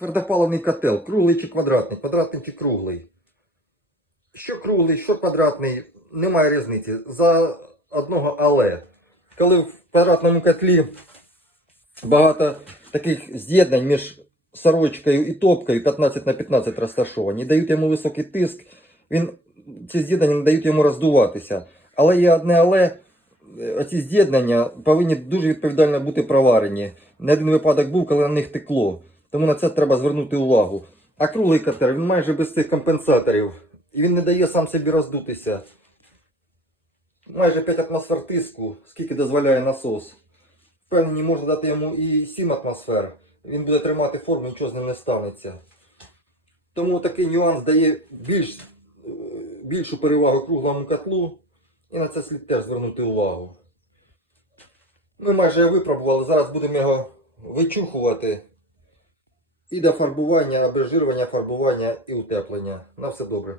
твердопаливний котел, круглий чи квадратний, квадратний чи круглий. Що круглий, що квадратний, немає різниці. За одного але. Коли в квадратному котлі багато таких з'єднань між сорочкою і топкою 15 на 15 розташовані, дають йому високий тиск, він, ці з'єднання не дають йому роздуватися. Але є одне але, е, оці з'єднання повинні дуже відповідально бути проварені. Не один випадок був, коли на них текло. Тому на це треба звернути увагу. А круглий катер він майже без цих компенсаторів. І він не дає сам собі роздутися. Майже 5 атмосфер тиску, скільки дозволяє насос. Впевнені, можна дати йому і 7 атмосфер. Він буде тримати форму, нічого з ним не станеться. Тому такий нюанс дає більш, більшу перевагу круглому котлу. І на це слід теж звернути увагу. Ми майже його випробували, зараз будемо його вичухувати. І до фарбування, обезжирювання, фарбування і утеплення. На все добре.